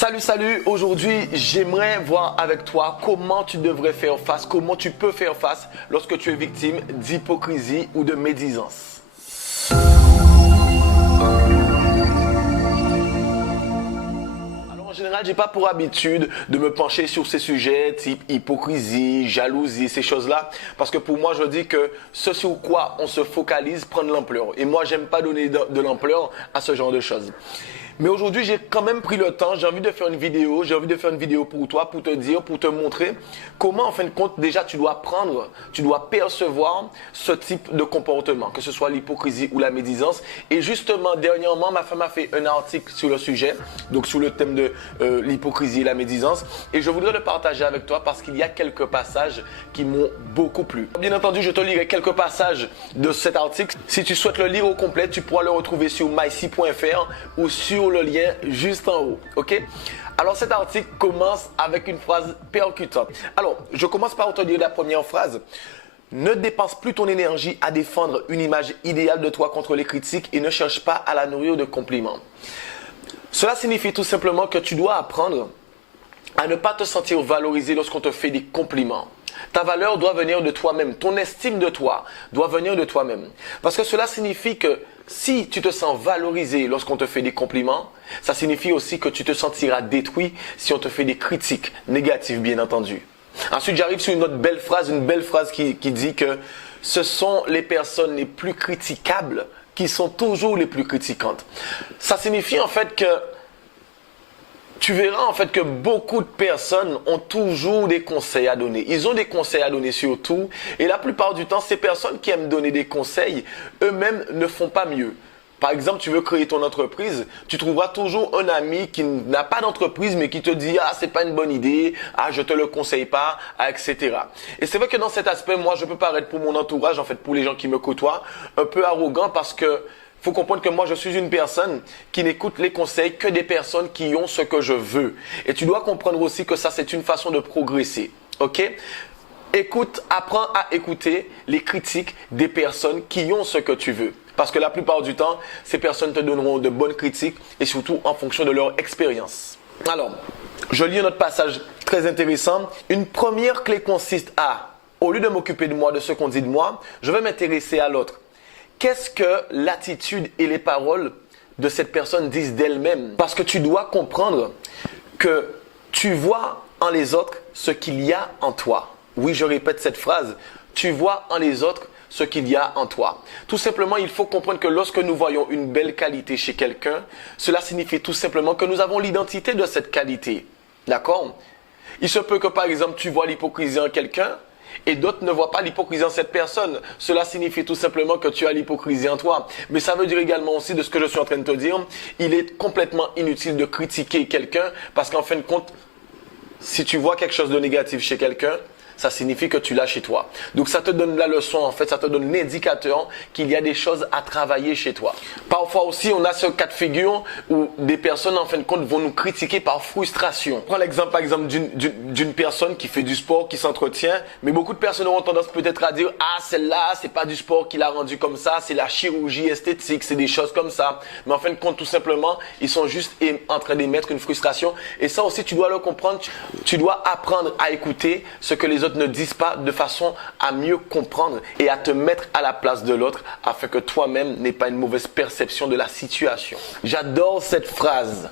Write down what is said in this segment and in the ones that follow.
Salut, aujourd'hui j'aimerais voir avec toi comment tu devrais faire face, comment tu peux faire face lorsque tu es victime d'hypocrisie ou de médisance. En général, j'ai pas pour habitude de me pencher sur ces sujets type hypocrisie, jalousie, ces choses-là, parce que pour moi, je dis que ce sur quoi on se focalise prend de l'ampleur. Et moi, j'aime pas donner de l'ampleur à ce genre de choses. Mais aujourd'hui, j'ai quand même pris le temps, j'ai envie de faire une vidéo pour toi, pour te dire, pour te montrer comment, en fin de compte, déjà, tu dois percevoir ce type de comportement, que ce soit l'hypocrisie ou la médisance. Et justement, dernièrement, ma femme a fait un article sur le sujet, donc sur le thème de l'hypocrisie et la médisance. Et je voudrais le partager avec toi parce qu'il y a quelques passages qui m'ont beaucoup plu. Bien entendu, je te lirai quelques passages de cet article. Si tu souhaites le lire au complet, tu pourras le retrouver sur myc.fr ou sur le lien juste en haut, ok? Alors cet article commence avec une phrase percutante. Alors, je commence par te dire la première phrase. Ne dépense plus ton énergie à défendre une image idéale de toi contre les critiques et ne cherche pas à la nourrir de compliments. Cela signifie tout simplement que tu dois apprendre à ne pas te sentir valorisé lorsqu'on te fait des compliments. Ta valeur doit venir de toi-même. Ton estime de toi doit venir de toi-même. Parce que cela signifie que si tu te sens valorisé lorsqu'on te fait des compliments, ça signifie aussi que tu te sentiras détruit si on te fait des critiques négatives, bien entendu. Ensuite, j'arrive sur une autre belle phrase qui dit que ce sont les personnes les plus critiquables qui sont toujours les plus critiquantes. Ça signifie en fait que tu verras en fait que beaucoup de personnes ont toujours des conseils à donner. Ils ont des conseils à donner surtout. Et la plupart du temps, ces personnes qui aiment donner des conseils, eux-mêmes ne font pas mieux. Par exemple, tu veux créer ton entreprise, tu trouveras toujours un ami qui n'a pas d'entreprise mais qui te dit « Ah, c'est pas une bonne idée, ah, je te le conseille pas, ah, etc. » Et c'est vrai que dans cet aspect, moi, je peux paraître pour mon entourage, en fait, pour les gens qui me côtoient, un peu arrogant parce que faut comprendre que moi, je suis une personne qui n'écoute les conseils que des personnes qui ont ce que je veux. Et tu dois comprendre aussi que ça, c'est une façon de progresser. Ok? Apprends à écouter les critiques des personnes qui ont ce que tu veux. Parce que la plupart du temps, ces personnes te donneront de bonnes critiques et surtout en fonction de leur expérience. Alors, je lis un autre passage très intéressant. Une première clé consiste à, au lieu de m'occuper de moi, de ce qu'on dit de moi, je vais m'intéresser à l'autre. Qu'est-ce que l'attitude et les paroles de cette personne disent d'elle-même? Parce que tu dois comprendre que tu vois en les autres ce qu'il y a en toi. Oui, je répète cette phrase. Tu vois en les autres ce qu'il y a en toi. Tout simplement, il faut comprendre que lorsque nous voyons une belle qualité chez quelqu'un, cela signifie tout simplement que nous avons l'identité de cette qualité. D'accord? Il se peut que par exemple, tu vois l'hypocrisie en quelqu'un, et d'autres ne voient pas l'hypocrisie en cette personne. Cela signifie tout simplement que tu as l'hypocrisie en toi. Mais ça veut dire également aussi de ce que je suis en train de te dire, il est complètement inutile de critiquer quelqu'un parce qu'en fin de compte, si tu vois quelque chose de négatif chez quelqu'un, ça signifie que tu l'as chez toi. Donc ça te donne la leçon, en fait, ça te donne l'indicateur qu'il y a des choses à travailler chez toi. Parfois aussi, on a ce cas de figure où des personnes, en fin de compte, vont nous critiquer par frustration. Prends l'exemple, par exemple, d'une personne qui fait du sport, qui s'entretient, mais beaucoup de personnes auront tendance peut-être à dire « Ah, celle-là, c'est pas du sport qui l'a rendu comme ça, c'est la chirurgie esthétique, c'est des choses comme ça. » Mais en fin de compte, tout simplement, ils sont juste en train d'émettre une frustration. Et ça aussi, tu dois le comprendre. Tu dois apprendre à écouter ce que les autres ne disent pas de façon à mieux comprendre et à te mettre à la place de l'autre afin que toi-même n'aies pas une mauvaise perception de la situation. J'adore cette phrase.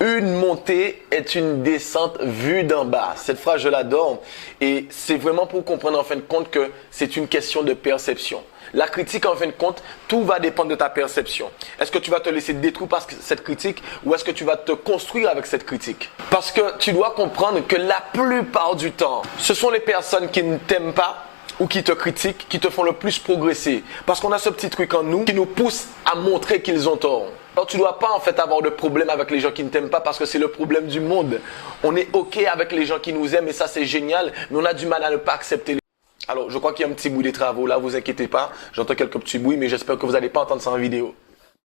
Une montée est une descente vue d'en bas. Cette phrase, je l'adore et c'est vraiment pour comprendre en fin de compte que c'est une question de perception. La critique, en fin de compte, tout va dépendre de ta perception. Est-ce que tu vas te laisser détruire par cette critique ou est-ce que tu vas te construire avec cette critique? Parce que tu dois comprendre que la plupart du temps, ce sont les personnes qui ne t'aiment pas ou qui te critiquent qui te font le plus progresser. Parce qu'on a ce petit truc en nous qui nous pousse à montrer qu'ils ont tort. Alors tu ne dois pas en fait avoir de problème avec les gens qui ne t'aiment pas parce que c'est le problème du monde. On est OK avec les gens qui nous aiment et ça c'est génial, mais on a du mal à ne pas accepter les... Alors, je crois qu'il y a un petit bruit des travaux là, vous inquiétez pas. J'entends quelques petits bruits, mais j'espère que vous n'allez pas entendre ça en vidéo.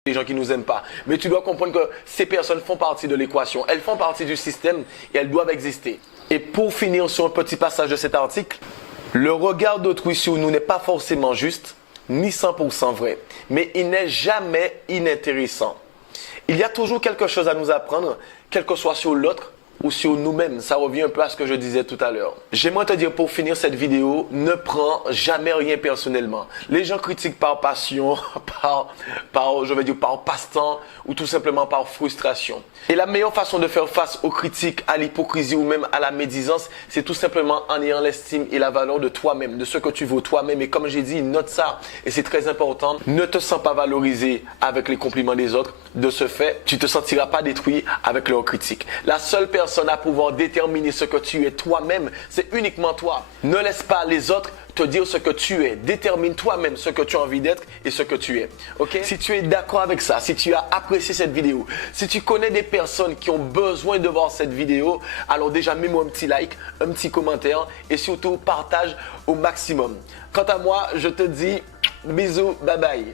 Les gens qui nous aiment pas. Mais tu dois comprendre que ces personnes font partie de l'équation. Elles font partie du système et elles doivent exister. Et pour finir sur un petit passage de cet article, le regard d'autrui sur nous n'est pas forcément juste, ni 100% vrai, mais il n'est jamais inintéressant. Il y a toujours quelque chose à nous apprendre, quel que soit sur l'autre ou sur nous-mêmes. Ça revient un peu à ce que je disais tout à l'heure. J'aimerais te dire pour finir cette vidéo, ne prends jamais rien personnellement. Les gens critiquent par passion, par passe-temps ou tout simplement par frustration. Et la meilleure façon de faire face aux critiques, à l'hypocrisie ou même à la médisance, c'est tout simplement en ayant l'estime et la valeur de toi-même, de ce que tu vaux toi-même. Et comme j'ai dit, note ça. Et c'est très important. Ne te sens pas valorisé avec les compliments des autres. De ce fait, tu ne te sentiras pas détruit avec leurs critiques. La seule personne à pouvoir déterminer ce que tu es toi-même, c'est uniquement toi. Ne laisse pas les autres te dire ce que tu es. Détermine toi-même ce que tu as envie d'être et ce que tu es. Ok? Si tu es d'accord avec ça, si tu as apprécié cette vidéo, si tu connais des personnes qui ont besoin de voir cette vidéo, alors déjà mets-moi un petit like, un petit commentaire et surtout partage au maximum. Quant à moi, je te dis bisous, bye bye.